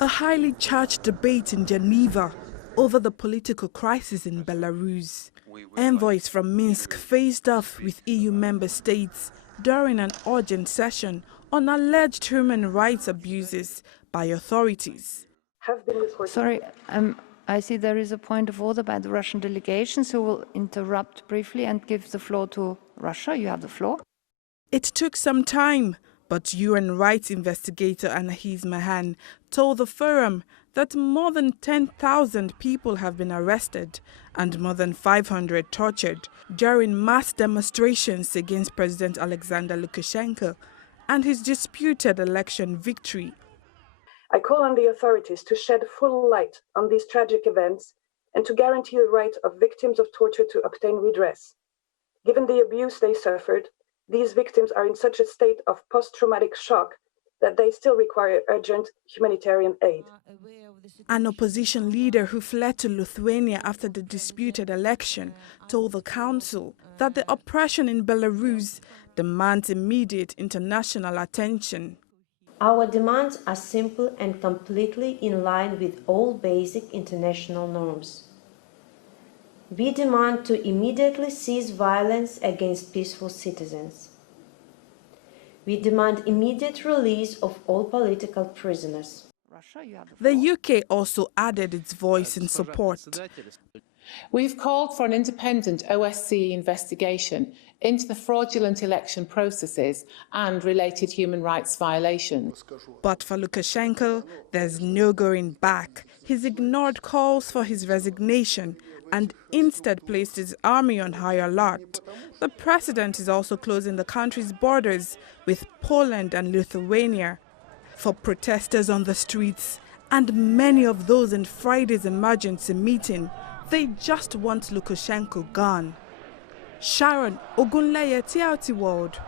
A highly charged debate in Geneva over the political crisis in Belarus. Envoys from Minsk faced off with EU member states during an urgent session on alleged human rights abuses by authorities. Sorry, I see there is a point of order by the Russian delegation, so we'll interrupt briefly and give the floor to Russia. You have the floor. It took some time, but UN rights investigator Anahiz Mahan told the forum that more than 10,000 people have been arrested and more than 500 tortured during mass demonstrations against President Alexander Lukashenko and his disputed election victory. I call on the authorities to shed full light on these tragic events and to guarantee the right of victims of torture to obtain redress. Given the abuse they suffered, these victims are in such a state of post-traumatic shock that they still require urgent humanitarian aid. An opposition leader who fled to Lithuania after the disputed election told the council that the oppression in Belarus demands immediate international attention. Our demands are simple and completely in line with all basic international norms. We demand to immediately cease violence against peaceful citizens. We demand immediate release of all political prisoners. The UK also added its voice in support. We've called for an independent OSCE investigation into the fraudulent election processes and related human rights violations. But for Lukashenko, there's no going back. He's ignored calls for his resignation and instead placed his army on high alert. The president is also closing the country's borders with Poland and Lithuania for protesters on the streets, and many of those in Friday's emergency meeting, they just want Lukashenko gone. Sharon Ogunleye, TRT World.